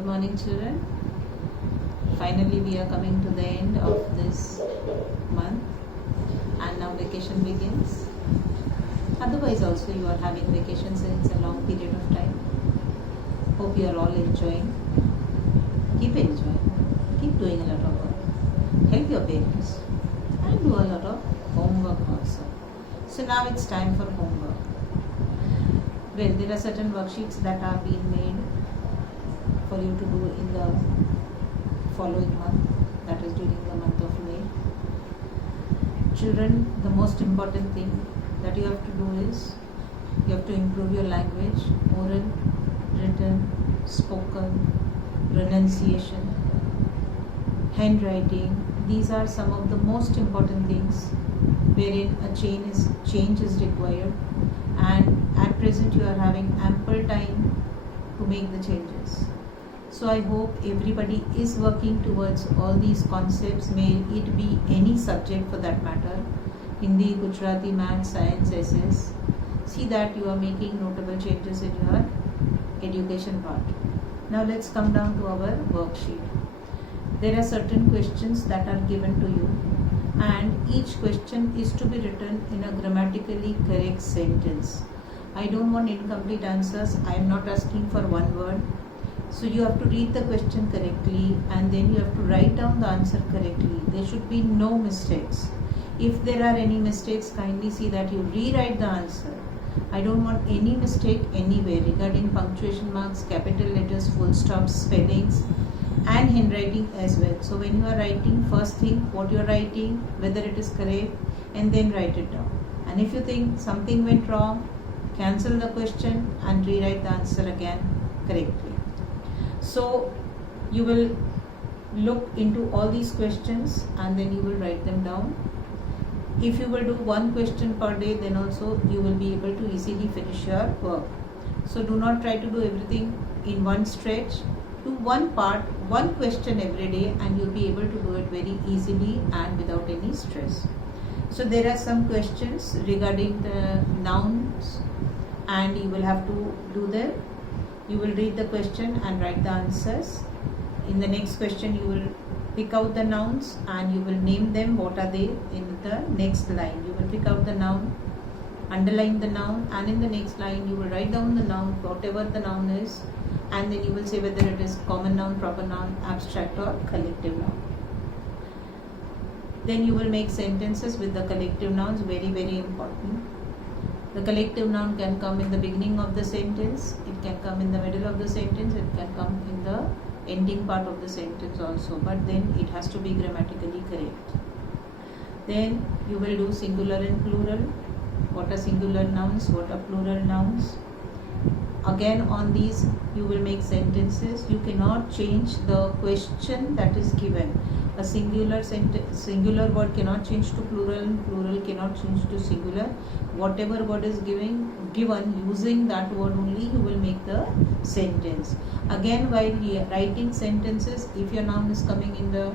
Good morning, children. Finally, we are coming to the end of this month, and now vacation begins. Otherwise, also, you are having vacation since a long period of time. Hope you are all enjoying. Keep enjoying. Keep doing a lot of work. Help your parents and do a lot of homework also. So, now it's time for homework. Well, there are certain worksheets that are being made for you to do in the following month, that is during the month of May. Children, the most important thing that you have to do is you have to improve your language, oral, written, spoken, pronunciation, handwriting. These are some of the most important things wherein a change is required, and at present you are having ample time to make the changes. So I hope everybody is working towards all these concepts, may it be any subject for that matter, Hindi, Gujarati, Math, Science, SS. See that you are making notable changes in your education part. Now let's come down to our worksheet. There are certain questions that are given to you, and each question is to be written in a grammatically correct sentence. I don't want incomplete answers. I am not asking for one word. So you have to read the question correctly, and then you have to write down the answer correctly. There should be no mistakes. If there are any mistakes, kindly see that you rewrite the answer. I don't want any mistake anywhere regarding punctuation marks, capital letters, full stops, spellings, and handwriting as well. So when you are writing, first think what you are writing, whether it is correct, and then write it down. And if you think something went wrong, cancel the question and rewrite the answer again correctly. So you will look into all these questions and then you will write them down. If you will do one question per day, then also you will be able to easily finish your work. So do not try to do everything in one stretch. Do one part, one question every day, and you'll be able to do it very easily and without any stress. So there are some questions regarding the nouns, and you will have to do them. You will read the question and write the answers. In the next question, you will pick out the nouns and you will name them. What are they in the next line? You will pick out the noun, underline the noun, and in the next line, you will write down the noun, whatever the noun is, and then you will say whether it is common noun, proper noun, abstract or collective noun. Then you will make sentences with the collective nouns, very, very important. The collective noun can come in the beginning of the sentence, it can come in the middle of the sentence, it can come in the ending part of the sentence also, but then it has to be grammatically correct. Then you will do singular and plural. What are singular nouns? What are plural nouns? Again, on these you will make sentences. You cannot change the question that is given. A singular word cannot change to plural, and plural cannot change to singular. Whatever word is given using that word only, you will make the sentence. Again, while writing sentences, if your noun is coming in the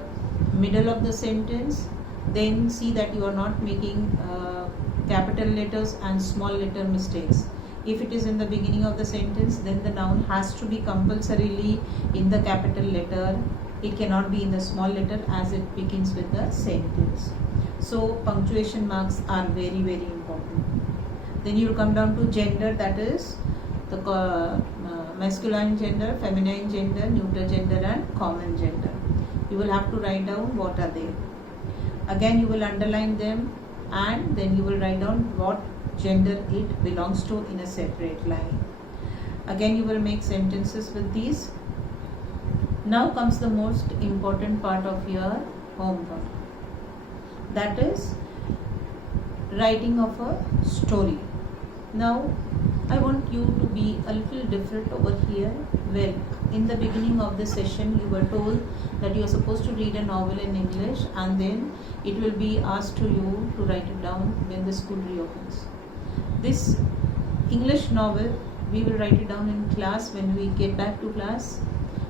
middle of the sentence, then see that you are not making capital letters and small letter mistakes. If it is in the beginning of the sentence, then the noun has to be compulsorily in the capital letter. It cannot be in the small letter as it begins with the sentence. So punctuation marks are very, very important. Then you will come down to gender, that is the masculine gender, feminine gender, neuter gender and common gender. You will have to write down what are they. Again, you will underline them, and then you will write down what gender it belongs to in a separate line. Again, you will make sentences with these. Now comes the most important part of your homework, that is writing of a story. Now I want you to be a little different over here. Well, in the beginning of the session you were told that you are supposed to read a novel in English, and then it will be asked to you to write it down when the school reopens. This English novel, we will write it down in class when we get back to class.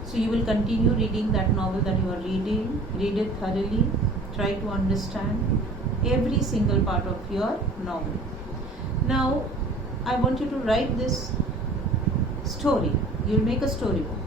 So you will continue reading that novel that you are reading, read it thoroughly, try to understand every single part of your novel. Now I want you to write this story. You will make a storybook.